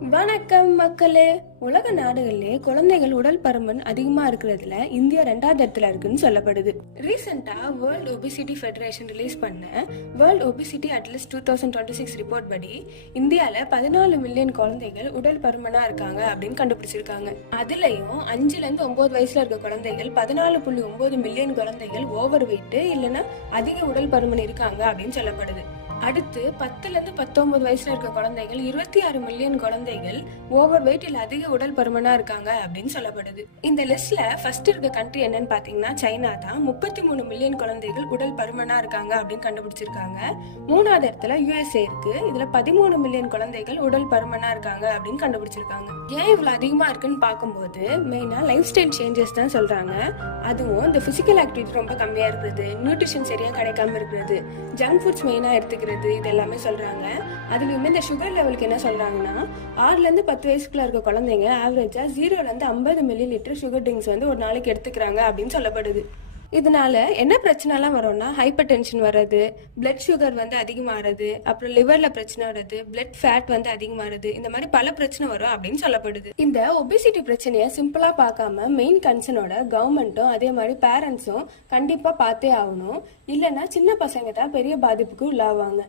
வணக்கம் மக்களே. உலக நாடுகளிலே குழந்தைகள் உடல் பருமன் அதிகமா இருக்கிறதுல இந்தியா 2வது இடத்துல இருக்குன்னு சொல்லப்படுது. ரீசெண்டா வேர்ல்ட் ஒபிசிட்டி ஃபெடரேஷன் ரிலீஸ் பண்ண வேர்ல்ட் ஒபிசிட்டி அட்லஸ் 2026 ரிப்போர்ட் படி இந்தியால 14 மில்லியன் குழந்தைகள் உடல் பருமனா இருக்காங்க அப்படின்னு கண்டுபிடிச்சிருக்காங்க. அதுலயும் 5ல இருந்து 9 வயசுல இருக்க குழந்தைகள் 14.9 மில்லியன் குழந்தைகள் ஓவர் வெயிட் இல்லைன்னா அதிக உடல் பருமன் இருக்காங்க அப்படின்னு சொல்லப்படுது. அடுத்து 10ல இருந்து 19 வயசுல இருக்க குழந்தைகள் 26 மில்லியன் குழந்தைகள் ஓவர் வெயிட் இல்ல அதிக உடல் பருமனா இருக்காங்க அப்படின்னு சொல்லப்படுது. இந்த லிஸ்ட்ல ஃபர்ஸ்ட் இருக்க கண்ட்ரி என்னன்னு பாத்தீங்கன்னா சைனா தான். 33 மில்லியன் குழந்தைகள் உடல் பருமனா இருக்காங்க அப்படின்னு கண்டுபிடிச்சிருக்காங்க. 3வது இடத்துல USA இருக்கு. இதுல 13 மில்லியன் குழந்தைகள் உடல் பருமனா இருக்காங்க அப்படின்னு கண்டுபிடிச்சிருக்காங்க. ஏன் இவ்வளவு அதிகமா இருக்குன்னு பார்க்கும்போது மெயினா லைஃப் ஸ்டைல் சேஞ்சஸ் தான் சொல்றாங்க. அதுவும் இந்த பிசிக்கல் ஆக்டிவிட்டி ரொம்ப கம்மியா இருக்கிறது, நியூட்ரிஷன் சரியா கிடைக்காம இருக்கிறது, ஜங்க் ஃபுட்ஸ் மெயினா எடுத்துக்கிறது, இது எல்லாமே சொல்றாங்க. அதுலயுமே இந்த சுகர் லெவலுக்கு என்ன சொல்றாங்கன்னா 6ல இருந்து 10 வயசுக்குள்ள இருக்க குழந்தைங்க ஆவரேஜா 0ல இருந்து 50 மில்லி லிட்டர் சுகர் ட்ரிங்க்ஸ் ஒரு நாளைக்கு எடுத்துக்கிறாங்க அப்படின்னு சொல்லப்படுது. இதனால என்ன பிரச்சனை எல்லாம் வரும்னா ஹைப்பர் டென்ஷன் வர்றது, பிளட் சுகர் அதிகமாகிறது, அப்புறம் லிவர்ல பிரச்சனை வருது, பிளட் ஃபேட் அதிகமாகிறது, இந்த மாதிரி பல பிரச்சனை வரும் அப்படின்னு சொல்லப்படுது. இந்த ஒபிசிட்டி பிரச்சனைய சிம்பிளா பார்க்காம மெயின் கன்சர்னோட கவர்மெண்ட்டும் அதே மாதிரி பேரண்ட்ஸும் கண்டிப்பா பார்த்தே ஆகணும். இல்லைன்னா சின்ன பசங்க தான் பெரிய பாதிப்புக்கு உள்ளாவாங்க.